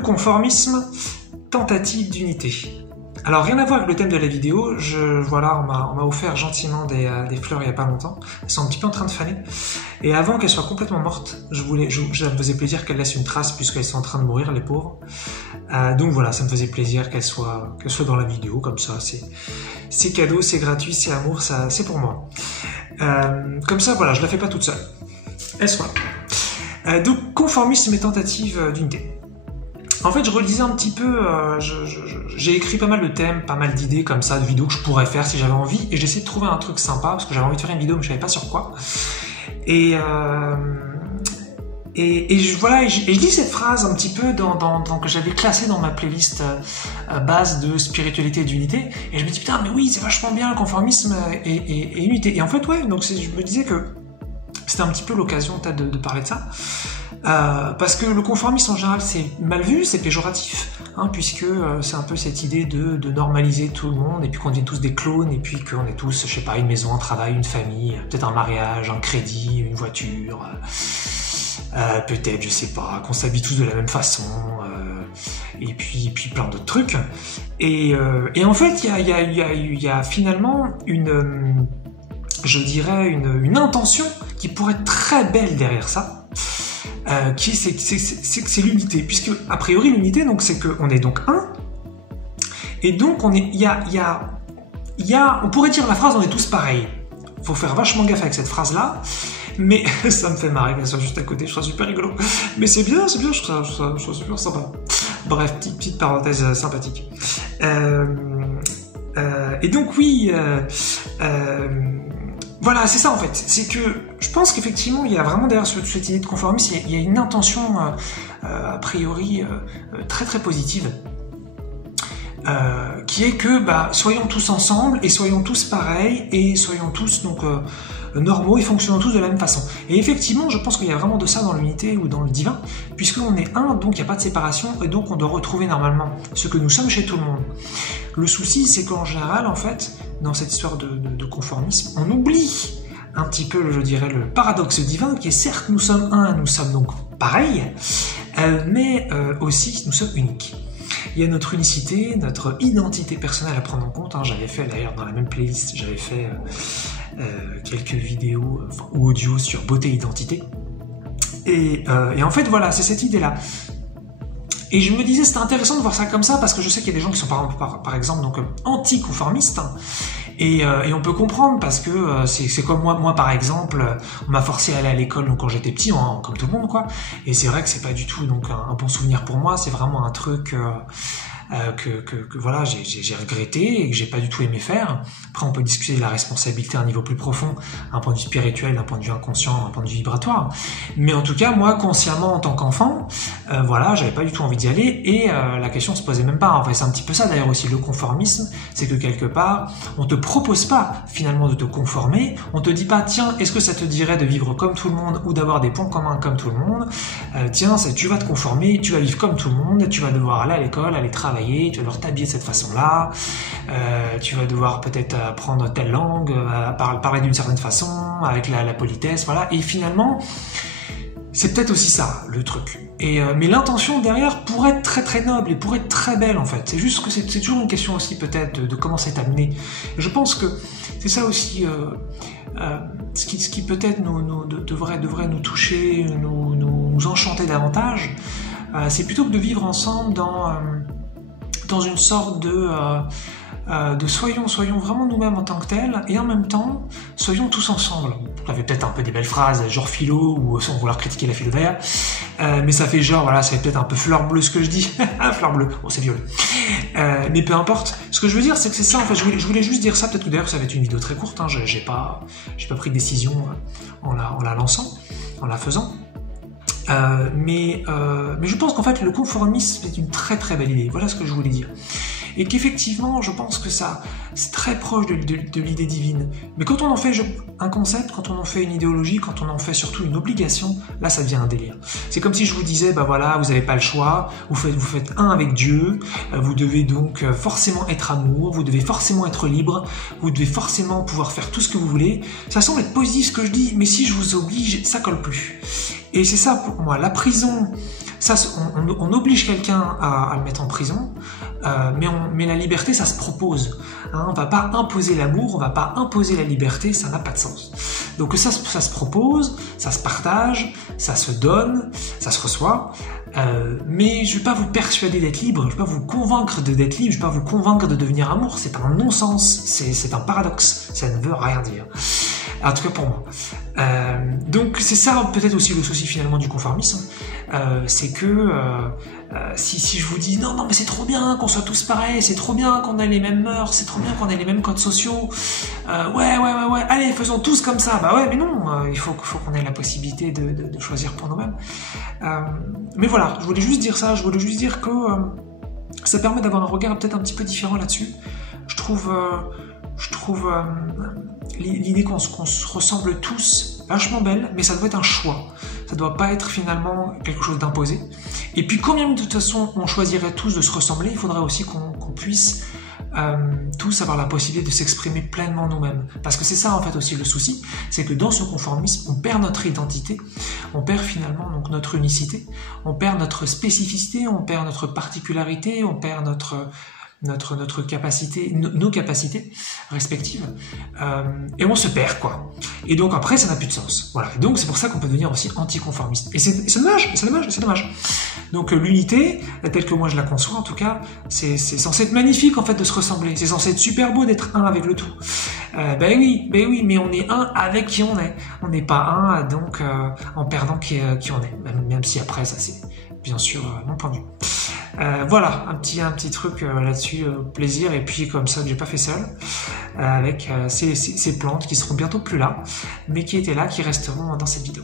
conformisme, tentative d'unité. Alors rien à voir avec le thème de la vidéo, voilà, on m'a offert gentiment des fleurs il n'y a pas longtemps, elles sont un petit peu en train de faner, et avant qu'elles soient complètement mortes, ça me faisait plaisir qu'elles laissent une trace puisqu'elles sont en train de mourir, les pauvres. Donc voilà, ça me faisait plaisir qu'elles soient dans la vidéo, comme ça, c'est cadeau, c'est gratuit, c'est amour, c'est pour moi. Comme ça, voilà, je la fais pas toute seule, elles sont là. Donc conformisme et tentative d'unité. En fait, je relisais un petit peu, j'ai écrit pas mal de thèmes, pas mal d'idées comme ça, de vidéos que je pourrais faire si j'avais envie, et j'essayais de trouver un truc sympa, parce que j'avais envie de faire une vidéo, mais je savais pas sur quoi. Et je lis cette phrase un petit peu que j'avais classée dans ma playlist base de spiritualité et d'unité, et je me dis, putain, mais oui, c'est vachement bien, le conformisme et unité. Et en fait, ouais, donc je me disais que c'était un petit peu l'occasion peut-être de parler de ça. Parce que le conformisme en général c'est mal vu, c'est péjoratif, hein, puisque c'est un peu cette idée de normaliser tout le monde, et puis qu'on devient tous des clones, et puis qu'on est tous, je sais pas, une maison, un travail, une famille, peut-être un mariage, un crédit, une voiture, peut-être, je sais pas, qu'on s'habille tous de la même façon, et puis plein d'autres trucs. Et en fait, il y a finalement je dirais une intention qui pourrait être très belle derrière ça. C'est l'unité, puisque a priori l'unité, donc c'est qu'on est donc un, et donc on pourrait dire la phrase on est tous pareils. Faut faire vachement gaffe avec cette phrase là, mais ça me fait marrer qu'elle soit juste à côté, je trouve ça super rigolo, mais c'est bien, je trouve ça super sympa. Bref, petite parenthèse sympathique. Et donc oui, voilà, c'est ça en fait, c'est que je pense qu'effectivement il y a vraiment derrière cette idée de conformisme, il y a une intention a priori très très positive, qui est que soyons tous ensemble et soyons tous pareils et soyons tous donc normaux et fonctionnons tous de la même façon. Et effectivement, je pense qu'il y a vraiment de ça dans l'unité ou dans le divin, puisqu'on est un, donc il n'y a pas de séparation, et donc on doit retrouver normalement ce que nous sommes chez tout le monde. Le souci, c'est qu'en général, en fait, dans cette histoire de conformisme, on oublie un petit peu, je dirais, le paradoxe divin, qui est certes, nous sommes un, nous sommes donc pareils, mais aussi, nous sommes uniques. Il y a notre unicité, notre identité personnelle à prendre en compte. Hein. J'avais fait d'ailleurs dans la même playlist, j'avais fait quelques vidéos ou audios sur beauté et identité. Et en fait, voilà, c'est cette idée-là. Et je me disais, c'était intéressant de voir ça comme ça, parce que je sais qu'il y a des gens qui sont par exemple donc anti-conformistes. Hein. Et on peut comprendre, parce que c'est comme moi par exemple, on m'a forcé à aller à l'école donc, quand j'étais petit, hein, comme tout le monde quoi. Et c'est vrai que c'est pas du tout donc un bon souvenir pour moi, c'est vraiment un truc que voilà, j'ai regretté et que j'ai pas du tout aimé faire. Après on peut discuter de la responsabilité à un niveau plus profond, un point de vue spirituel, un point de vue inconscient, un point de vue vibratoire. Mais en tout cas, moi consciemment en tant qu'enfant, voilà, j'avais pas du tout envie d'y aller, et la question se posait même pas. En fait, c'est un petit peu ça d'ailleurs aussi le conformisme, c'est que quelque part, on te propose pas finalement de te conformer, on te dit pas tiens, est-ce que ça te dirait de vivre comme tout le monde ou d'avoir des points communs comme tout le monde, tiens, tu vas te conformer, tu vas vivre comme tout le monde, tu vas devoir aller à l'école, aller travailler, tu vas devoir t'habiller de cette façon-là, tu vas devoir peut-être apprendre telle langue, parler d'une certaine façon, avec la politesse, voilà, et finalement, c'est peut-être aussi ça, le truc. Mais l'intention derrière pourrait être très très noble et pourrait être très belle en fait. C'est juste que c'est toujours une question aussi peut-être de comment c'est amené. Et je pense que c'est ça aussi ce qui peut-être devrait nous toucher, nous enchanter davantage. C'est plutôt que de vivre ensemble dans une sorte de soyons vraiment nous-mêmes en tant que tels, et en même temps, soyons tous ensemble. Ça fait peut-être un peu des belles phrases, genre philo, ou sans vouloir critiquer la philo d'ailleurs, mais ça fait genre, voilà, ça fait peut-être un peu fleur bleue ce que je dis, fleur bleue, bon c'est violet. Mais peu importe, ce que je veux dire, c'est que c'est ça, en fait, je voulais juste dire ça, peut-être que d'ailleurs ça va être une vidéo très courte, hein, j'ai pas pris de décision en la lançant, en la faisant. Mais je pense qu'en fait le conformisme est une très très belle idée, voilà ce que je voulais dire. Et qu'effectivement, je pense que ça, c'est très proche de l'idée divine. Mais quand on en fait un concept, quand on en fait une idéologie, quand on en fait surtout une obligation, là ça devient un délire. C'est comme si je vous disais, bah voilà, vous n'avez pas le choix, vous faites un avec Dieu, vous devez donc forcément être amour, vous devez forcément être libre, vous devez forcément pouvoir faire tout ce que vous voulez. Ça semble être positif ce que je dis, mais si je vous oblige, ça colle plus. Et c'est ça pour moi, la prison Ça, on oblige quelqu'un à le mettre en prison, mais la liberté, ça se propose. Hein, on va pas imposer l'amour, on va pas imposer la liberté, ça n'a pas de sens. Donc ça se propose, ça se partage, ça se donne, ça se reçoit. Mais je ne vais pas vous persuader d'être libre, je ne vais pas vous convaincre d'être libre, je ne vais pas vous convaincre de devenir amour, c'est un non-sens, c'est un paradoxe, ça ne veut rien dire. En tout cas pour moi. Donc c'est ça peut-être aussi le souci finalement du conformisme, c'est que si je vous dis non mais c'est trop bien qu'on soit tous pareils, c'est trop bien qu'on ait les mêmes mœurs, c'est trop bien qu'on ait les mêmes codes sociaux, ouais, allez faisons tous comme ça, bah ouais mais non, il faut qu'on ait la possibilité de choisir pour nous-mêmes. Mais voilà, je voulais juste dire ça, je voulais juste dire que ça permet d'avoir un regard peut-être un petit peu différent là-dessus. Je trouve l'idée qu'on se ressemble tous vachement belle, mais ça doit être un choix. Ça doit pas être finalement quelque chose d'imposé. Et puis quand même de toute façon on choisirait tous de se ressembler, il faudrait aussi qu'on puisse tous avoir la possibilité de s'exprimer pleinement nous-mêmes. Parce que c'est ça en fait aussi le souci, c'est que dans ce conformisme, on perd notre identité, on perd finalement donc notre unicité, on perd notre spécificité, on perd notre particularité, on perd notre capacité, nos capacités respectives, et on se perd quoi. Et donc après ça n'a plus de sens. Voilà. Et donc c'est pour ça qu'on peut devenir aussi anticonformiste. Et c'est dommage. Donc l'unité, telle que moi je la conçois en tout cas, c'est censé être magnifique en fait de se ressembler. C'est censé être super beau d'être un avec le tout. Ben oui, mais on est un avec qui on est. On n'est pas un donc en perdant qui on est. Même si après ça c'est bien sûr mon point de vue. Voilà, un petit truc là-dessus, plaisir, et puis comme ça que j'ai pas fait seul, avec ces plantes qui seront bientôt plus là, mais qui étaient là, qui resteront dans cette vidéo.